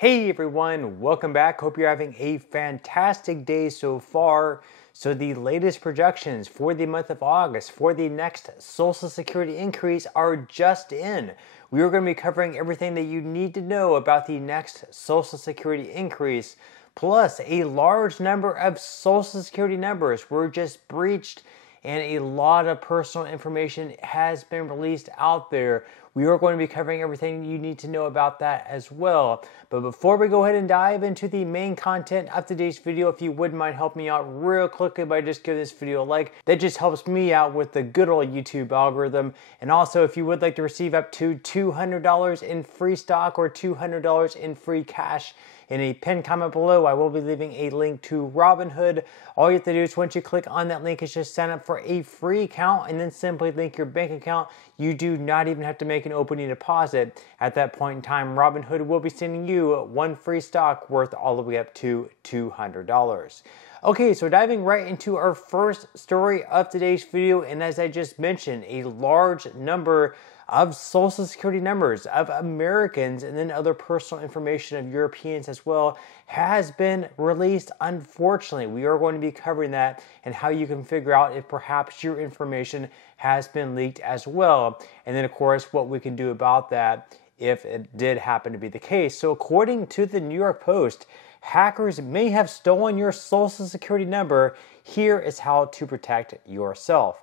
Hey everyone, welcome back. Hope you're having a fantastic day so far. So the latest projections for the month of August for the next Social Security increase are just in. We are going to be covering everything that you need to know about the next Social Security increase, plus a large number of Social Security numbers were just breached and a lot of personal information has been released out there. We are going to be covering everything you need to know about that as well. But before we go ahead and dive into the main content of today's video, if you wouldn't mind helping me out real quickly by just giving this video a like, that just helps me out with the good old YouTube algorithm. And also, if you would like to receive up to $200 in free stock or $200 in free cash, in a pinned comment below, I will be leaving a link to Robinhood. All you have to do is once you click on that link is just sign up for a free account and then simply link your bank account. You do not even have to make an opening deposit. At that point in time, Robinhood will be sending you one free stock worth all the way up to $200. Okay, so diving right into our first story of today's video, and as I just mentioned, a large number of Social Security numbers of Americans and then other personal information of Europeans as well has been released. Unfortunately, we are going to be covering that and how you can figure out if perhaps your information has been leaked as well. And then of course, what we can do about that if it did happen to be the case. So according to the New York Post, hackers may have stolen your Social Security number. Here is how to protect yourself.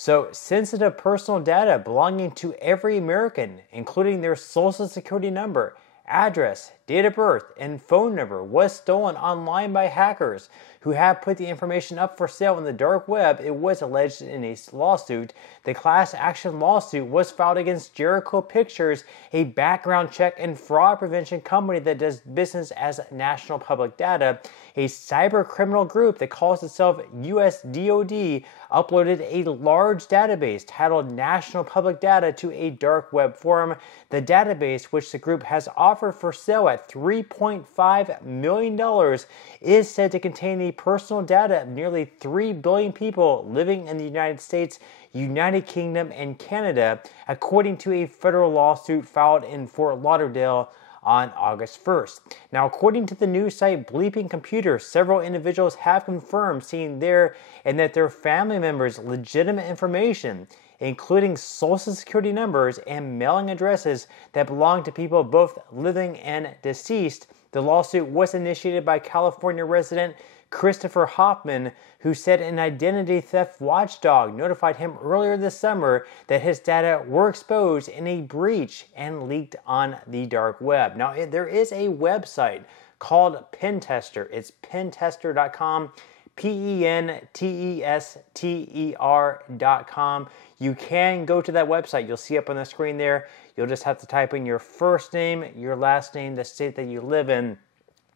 So, sensitive personal data belonging to every American, including their Social Security number, address, date of birth, and phone number, was stolen online by hackers who have put the information up for sale on the dark web. It was alleged in a lawsuit. The class action lawsuit was filed against Jericho Pictures, a background check and fraud prevention company that does business as National Public Data. A cyber criminal group that calls itself US DoD uploaded a large database titled National Public Data to a dark web forum. The database, which the group has offered for sale at $3.5 million, is said to contain the personal data of nearly 3 billion people living in the United States, United Kingdom, and Canada, according to a federal lawsuit filed in Fort Lauderdale on August 1st. Now, according to the news site Bleeping Computer, several individuals have confirmed seeing their and that their family members' legitimate information, including Social Security numbers and mailing addresses that belong to people both living and deceased. The lawsuit was initiated by California resident Christopher Hoffman, who said an identity theft watchdog notified him earlier this summer that his data were exposed in a breach and leaked on the dark web. Now, there is a website called Pentester. It's pentester.com, pentester.com. You can go to that website. You'll see up on the screen there. You'll just have to type in your first name, your last name, the state that you live in,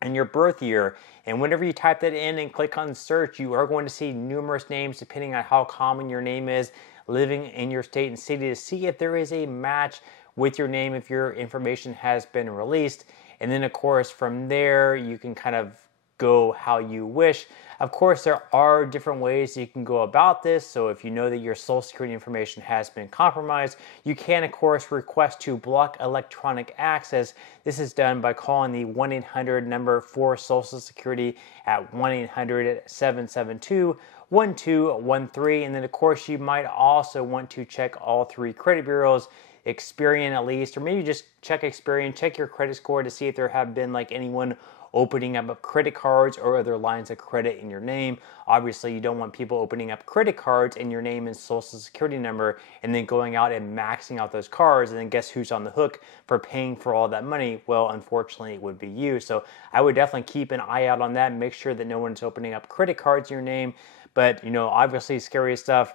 and your birth year. And whenever you type that in and click on search, you are going to see numerous names depending on how common your name is living in your state and city to see if there is a match with your name, if your information has been released. And then of course from there you can kind of go how you wish. Of course, there are different ways you can go about this. So if you know that your Social Security information has been compromised, you can, of course, request to block electronic access. This is done by calling the 1-800 number for Social Security at 1-800-772-1213. And then, of course, you might also want to check all three credit bureaus, Experian at least, or maybe just check Experian, check your credit score to see if there have been like anyone opening up credit cards or other lines of credit in your name. Obviously, you don't want people opening up credit cards in your name and Social Security number and then going out and maxing out those cards, and then guess who's on the hook for paying for all that money? Well, unfortunately, it would be you. So I would definitely keep an eye out on that and make sure that no one's opening up credit cards in your name. But, obviously scary stuff,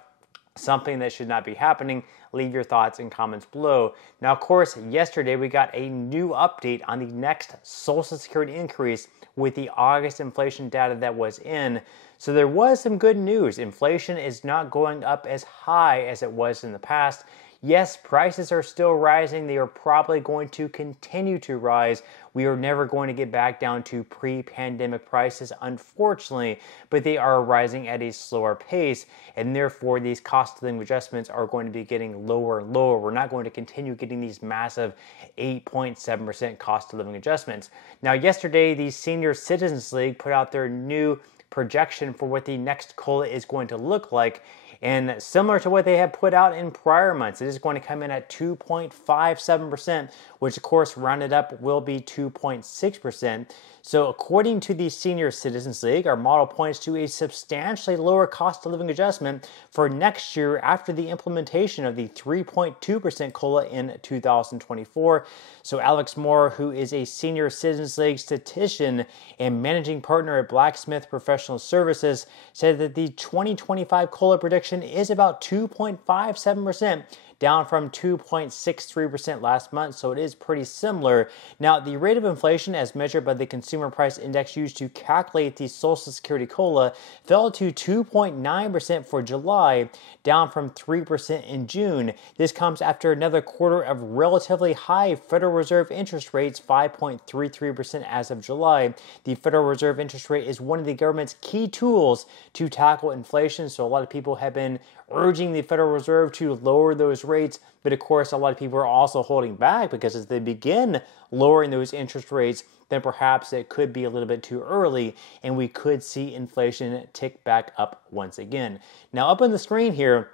something that should not be happening. Leave your thoughts and comments below. Now, of course, yesterday we got a new update on the next Social Security increase with the August inflation data that was in. So there was some good news. Inflation is not going up as high as it was in the past. Yes, prices are still rising. They are probably going to continue to rise. We are never going to get back down to pre-pandemic prices, unfortunately, but they are rising at a slower pace, and therefore these cost of living adjustments are going to be getting lower and lower. We're not going to continue getting these massive 8.7% cost of living adjustments. Now, yesterday, the Senior Citizens League put out their new projection for what the next COLA is going to look like. And similar to what they have put out in prior months, it is going to come in at 2.57%, which of course rounded up will be 2.6%. So according to the Senior Citizens League, our model points to a substantially lower cost of living adjustment for next year after the implementation of the 3.2% COLA in 2024. So Alex Moore, who is a Senior Citizens League statistician and managing partner at Blacksmith Professional Services, said that the 2025 COLA prediction is about 2.57%, down from 2.63% last month, so it is pretty similar. Now, the rate of inflation as measured by the Consumer Price Index used to calculate the Social Security COLA fell to 2.9% for July, down from 3% in June. This comes after another quarter of relatively high Federal Reserve interest rates, 5.33% as of July. The Federal Reserve interest rate is one of the government's key tools to tackle inflation, so a lot of people have been urging the Federal Reserve to lower those rates, but of course a lot of people are also holding back because as they begin lowering those interest rates, then perhaps it could be a little bit too early and we could see inflation tick back up once again. Now up on the screen here,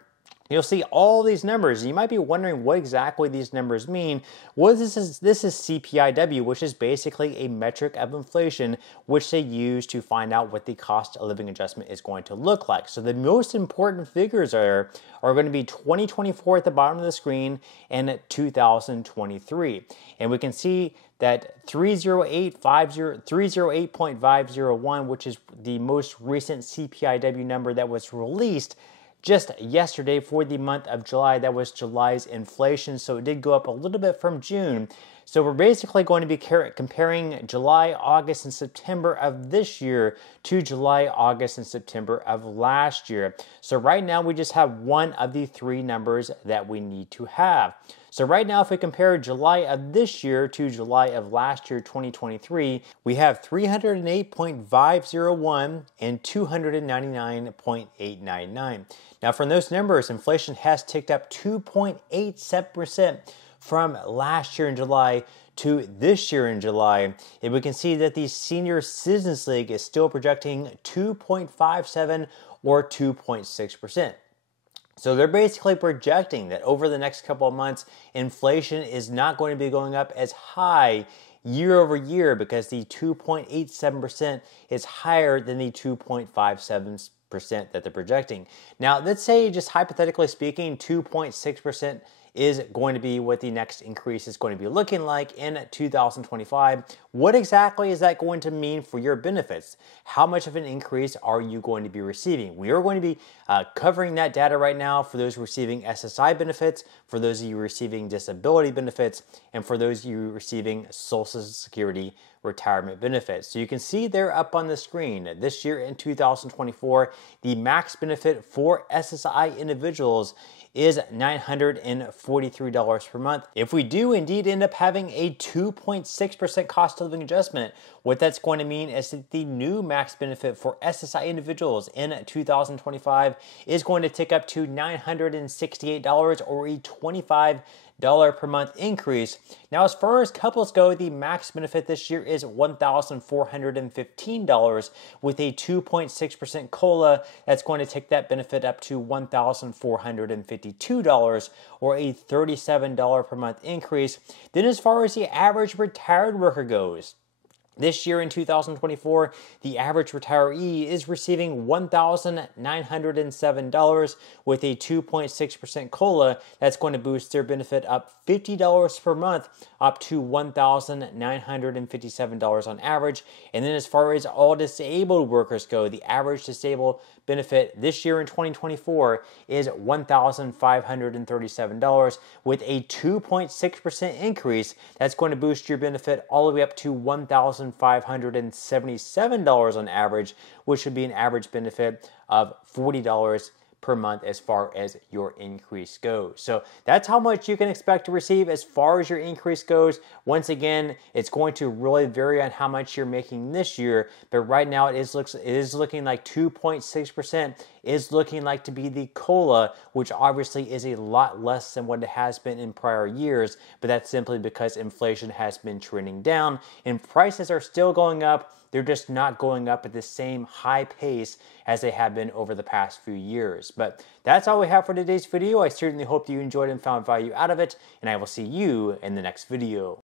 you'll see all these numbers. You might be wondering what exactly these numbers mean. Well, this is CPIW, which is basically a metric of inflation, which they use to find out what the cost of living adjustment is going to look like. So the most important figures are going to be 2024 at the bottom of the screen and 2023. And we can see that 308.501, which is the most recent CPIW number that was released just yesterday for the month of July. That was July's inflation, so it did go up a little bit from June. So we're basically going to be comparing July, August, and September of this year to July, August, and September of last year. So right now we just have one of the three numbers that we need to have. So right now, if we compare July of this year to July of last year, 2023, we have 308.501 and 299.899. Now, from those numbers, inflation has ticked up 2.87% from last year in July to this year in July. And we can see that the Senior Citizens League is still projecting 2.57 or 2.6%. So they're basically projecting that over the next couple of months, inflation is not going to be going up as high year over year because the 2.87% is higher than the 2.57% that they're projecting. Now, let's say, just hypothetically speaking, 2.6% is going to be what the next increase is going to be looking like in 2025. What exactly is that going to mean for your benefits? How much of an increase are you going to be receiving? We are going to be covering that data right now for those receiving SSI benefits, for those of you receiving disability benefits, and for those of you receiving Social Security retirement benefits. So you can see there up on the screen, this year in 2024, the max benefit for SSI individuals is $943 per month. If we do indeed end up having a 2.6% cost of living adjustment, what that's going to mean is that the new max benefit for SSI individuals in 2025 is going to tick up to $968 or a $25 per month increase. Now, as far as couples go, the max benefit this year is $1,415 with a 2.6% COLA. That's going to take that benefit up to $1,452 or a $37 per month increase. Then as far as the average retired worker goes, this year in 2024, the average retiree is receiving $1,907 with a 2.6% COLA. That's going to boost their benefit up $50 per month, up to $1,957 on average. And then as far as all disabled workers go, the average disabled benefit this year in 2024 is $1,537 with a 2.6% increase. That's going to boost your benefit all the way up to $1,577 on average, which would be an average benefit of $40 per month as far as your increase goes. So that's how much you can expect to receive as far as your increase goes. Once again, it's going to really vary on how much you're making this year, but right now it is looking like 2.6% is looking like to be the COLA, which obviously is a lot less than what it has been in prior years, but that's simply because inflation has been trending down and prices are still going up. They're just not going up at the same high pace as they have been over the past few years. But that's all we have for today's video. I certainly hope that you enjoyed and found value out of it, and I will see you in the next video.